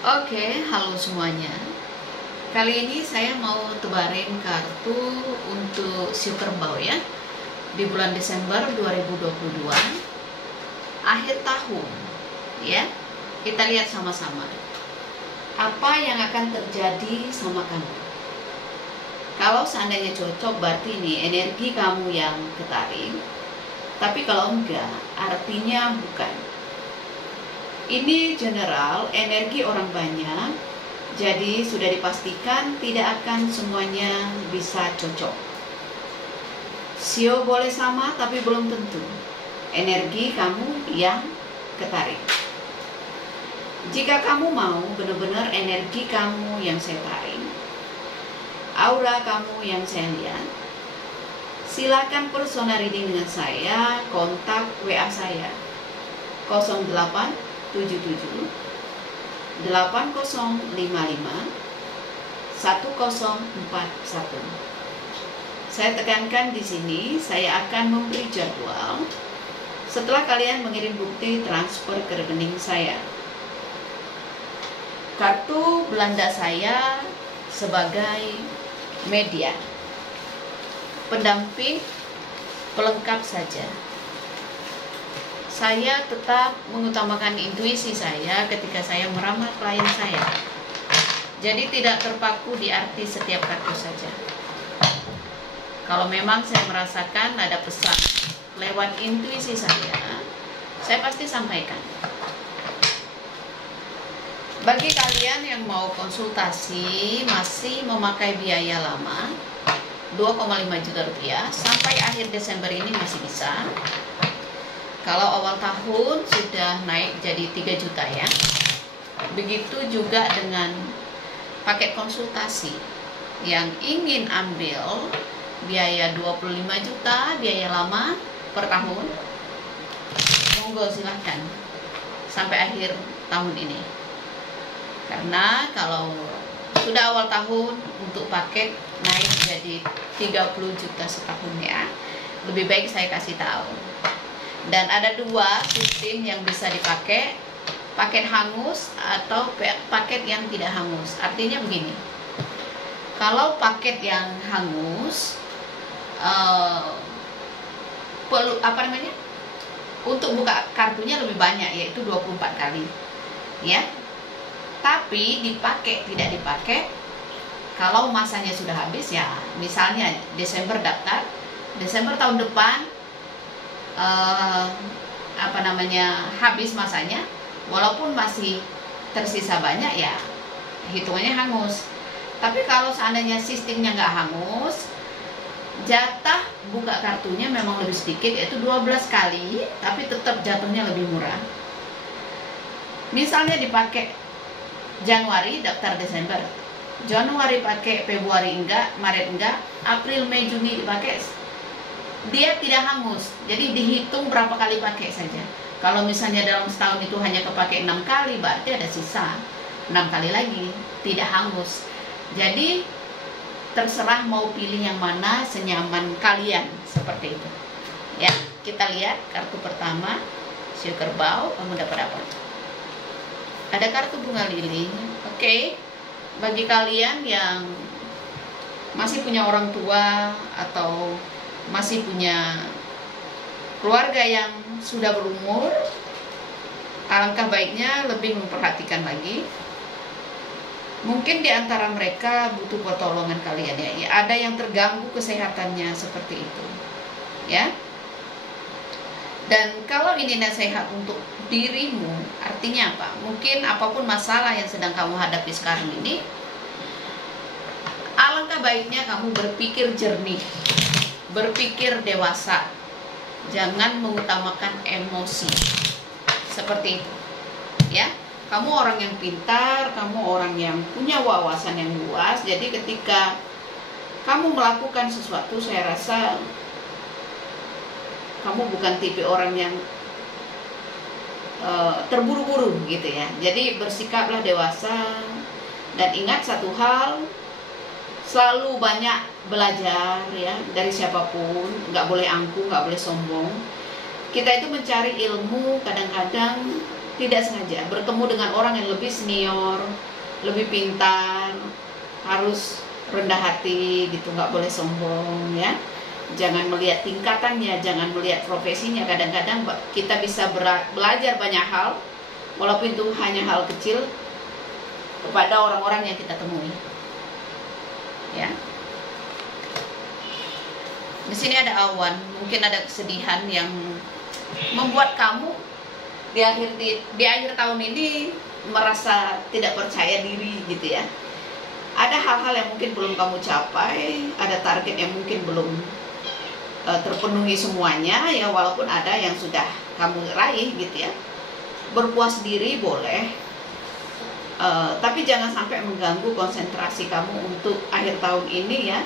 Oke, halo semuanya. Kali ini saya mau tebarin kartu untuk siu kerbau ya. Di bulan Desember 2022, akhir tahun ya. Kita lihat sama-sama apa yang akan terjadi sama kamu. Kalau seandainya cocok, berarti ini energi kamu yang ketarik. Tapi kalau enggak, artinya bukan. Ini general, energi orang banyak, jadi sudah dipastikan tidak akan semuanya bisa cocok. Sio boleh sama, tapi belum tentu energi kamu yang ketarik. Jika kamu mau benar-benar energi kamu yang saya tarik, aura kamu yang saya lihat, silakan personal reading dengan saya, kontak WA saya 08 77 8055 1041. Saya tekankan di sini, saya akan memberi jadwal setelah kalian mengirim bukti transfer ke rekening saya. Kartu Belanda saya sebagai media, pendamping, pelengkap saja. Saya tetap mengutamakan intuisi saya ketika saya meramah klien saya. Jadi tidak terpaku di arti setiap kartu saja. Kalau memang saya merasakan ada pesan lewat intuisi saya pasti sampaikan. Bagi kalian yang mau konsultasi masih memakai biaya lama 2,5 juta rupiah sampai akhir Desember ini masih bisa. Kalau awal tahun sudah naik jadi 3 juta ya. Begitu juga dengan paket konsultasi yang ingin ambil biaya 25 juta, biaya lama per tahun. Monggo silahkan sampai akhir tahun ini. Karena kalau sudah awal tahun untuk paket naik jadi 30 juta setahun ya. Lebih baik saya kasih tahu. Dan ada dua sistem yang bisa dipakai, paket hangus atau paket yang tidak hangus. Artinya begini, kalau paket yang hangus untuk buka kartunya lebih banyak, yaitu 24 kali ya. Tapi dipakai tidak dipakai, kalau masanya sudah habis ya, misalnya Desember daftar, Desember tahun depan habis masanya, walaupun masih tersisa banyak ya hitungannya hangus. Tapi kalau seandainya sistemnya nggak hangus, jatah buka kartunya memang lebih sedikit, yaitu 12 kali, tapi tetap jatuhnya lebih murah. Misalnya dipakai Januari, daftar Desember, Januari pakai, Februari enggak, Maret enggak, April, Mei, Juni dipakai, dia tidak hangus. Jadi dihitung berapa kali pakai saja. Kalau misalnya dalam setahun itu hanya kepake 6 kali, berarti ada sisa 6 kali lagi tidak hangus. Jadi terserah mau pilih yang mana senyaman kalian, seperti itu ya. Kita lihat kartu pertama, siu kerbau. Kamu dapat apa? Ada kartu bunga lili. Oke. Bagi kalian yang masih punya orang tua atau masih punya keluarga yang sudah berumur, alangkah baiknya lebih memperhatikan lagi. Mungkin di antara mereka butuh pertolongan kalian ya. Ada yang terganggu kesehatannya seperti itu ya. Dan kalau ini nasihat untuk dirimu, artinya apa? Mungkin apapun masalah yang sedang kamu hadapi sekarang ini, alangkah baiknya kamu berpikir jernih, berpikir dewasa, jangan mengutamakan emosi seperti itu ya. Kamu orang yang pintar, kamu orang yang punya wawasan yang luas. Jadi ketika kamu melakukan sesuatu, saya rasa kamu bukan tipe orang yang terburu-buru gitu ya. Jadi bersikaplah dewasa, dan ingat satu hal, selalu banyak belajar ya dari siapapun. Nggak boleh angkuh, nggak boleh sombong. Kita itu mencari ilmu kadang-kadang tidak sengaja bertemu dengan orang yang lebih senior, lebih pintar, harus rendah hati gitu, nggak boleh sombong ya. Jangan melihat tingkatannya, jangan melihat profesinya. Kadang-kadang kita bisa belajar banyak hal, walaupun itu hanya hal kecil, kepada orang-orang yang kita temui. Ya. Di sini ada awan, mungkin ada kesedihan yang membuat kamu di akhir tahun ini merasa tidak percaya diri gitu ya. Ada hal-hal yang mungkin belum kamu capai, ada target yang mungkin belum terpenuhi semuanya ya, walaupun ada yang sudah kamu raih gitu ya. Berpuas diri boleh, tapi jangan sampai mengganggu konsentrasi kamu untuk akhir tahun ini ya.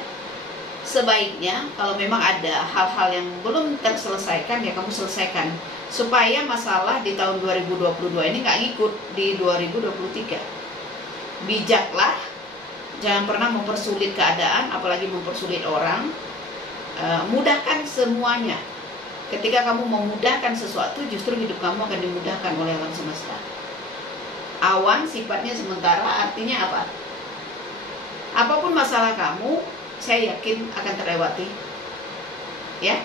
Sebaiknya kalau memang ada hal-hal yang belum terselesaikan ya kamu selesaikan, supaya masalah di tahun 2022 ini nggak ngikut di 2023. Bijaklah, jangan pernah mempersulit keadaan, apalagi mempersulit orang. Mudahkan semuanya. Ketika kamu memudahkan sesuatu, justru hidup kamu akan dimudahkan oleh alam semesta. Awan sifatnya sementara, artinya apa? Apapun masalah kamu, saya yakin akan terlewati. Ya.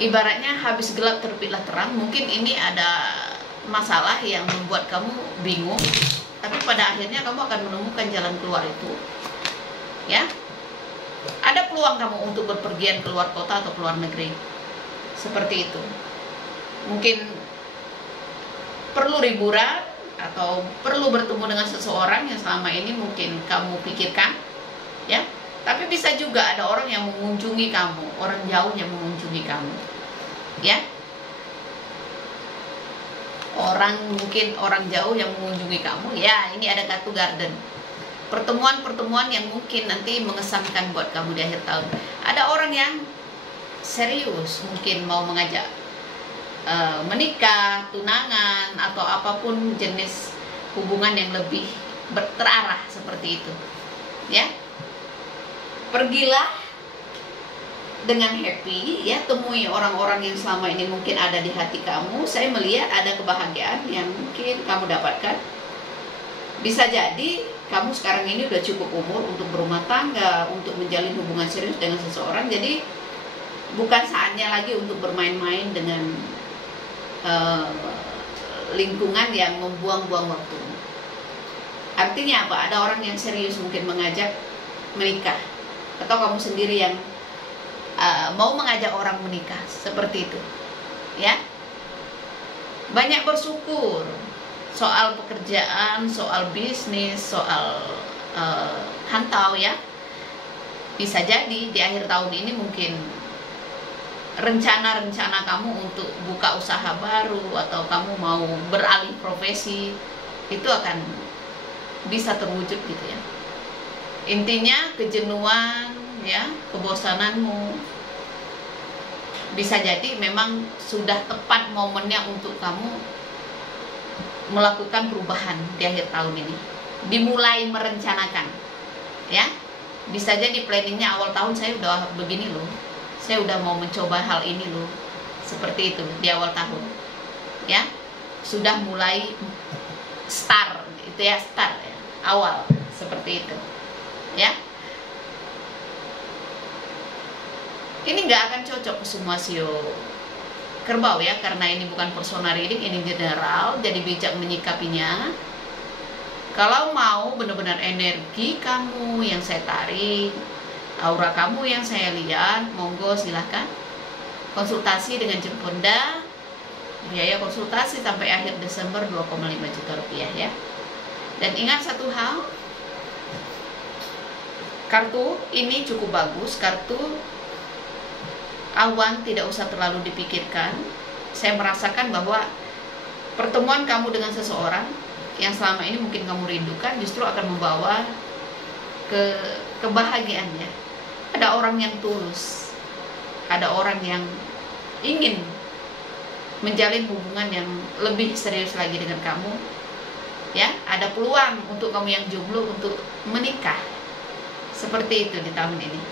Ibaratnya habis gelap terbitlah terang. Mungkin ini ada masalah yang membuat kamu bingung, tapi pada akhirnya kamu akan menemukan jalan keluar itu. Ya. Ada peluang kamu untuk berpergian keluar kota atau keluar negeri. Seperti itu. Mungkin perlu liburan atau perlu bertemu dengan seseorang yang selama ini mungkin kamu pikirkan, ya. Tapi bisa juga ada orang yang mengunjungi kamu, orang jauh yang mengunjungi kamu, ya. Mungkin orang jauh yang mengunjungi kamu, ya. Ini ada kartu garden. Pertemuan-pertemuan yang mungkin nanti mengesankan buat kamu di akhir tahun. Ada orang yang serius, mungkin mau mengajak menikah, tunangan, atau apapun jenis hubungan yang lebih terarah seperti itu. Ya, pergilah dengan happy, ya, temui orang-orang yang selama ini mungkin ada di hati kamu. Saya melihat ada kebahagiaan yang mungkin kamu dapatkan. Bisa jadi kamu sekarang ini udah cukup umur untuk berumah tangga, untuk menjalin hubungan serius dengan seseorang. Jadi bukan saatnya lagi untuk bermain-main dengan lingkungan yang membuang-buang waktu. Artinya apa? Ada orang yang serius mungkin mengajak menikah, atau kamu sendiri yang mau mengajak orang menikah, seperti itu. Ya, banyak bersyukur soal pekerjaan, soal bisnis, soal hantau ya. Bisa jadi di akhir tahun ini mungkin rencana-rencana kamu untuk buka usaha baru atau kamu mau beralih profesi itu akan bisa terwujud gitu ya. Intinya kejenuhan ya, kebosananmu bisa jadi memang sudah tepat momennya untuk kamu melakukan perubahan di akhir tahun ini. Dimulai merencanakan ya. Bisa jadi planningnya awal tahun saya udah begini loh, saya udah mau mencoba hal ini loh, seperti itu di awal tahun ya. Sudah mulai start itu ya, start ya, awal seperti itu ya. Ini nggak akan cocok ke semua sio kerbau ya, karena ini bukan personal reading, ini general, jadi bijak menyikapinya. Kalau mau benar-benar energi kamu yang saya tarik, aura kamu yang saya lihat, monggo silahkan konsultasi dengan Jemponda. Biaya konsultasi sampai akhir Desember 2,5 juta rupiah ya. Dan ingat satu hal, kartu ini cukup bagus, kartu awan tidak usah terlalu dipikirkan. Saya merasakan bahwa pertemuan kamu dengan seseorang yang selama ini mungkin kamu rindukan justru akan membawa kebahagiaannya. Ada orang yang tulus, ada orang yang ingin menjalin hubungan yang lebih serius lagi dengan kamu ya. Ada peluang untuk kamu yang jomblo untuk menikah, seperti itu di tahun ini.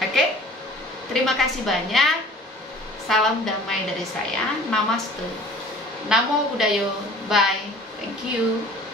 Oke? Terima kasih banyak. Salam damai dari saya. Namaste. Namo Buddhaya. Bye. Thank you.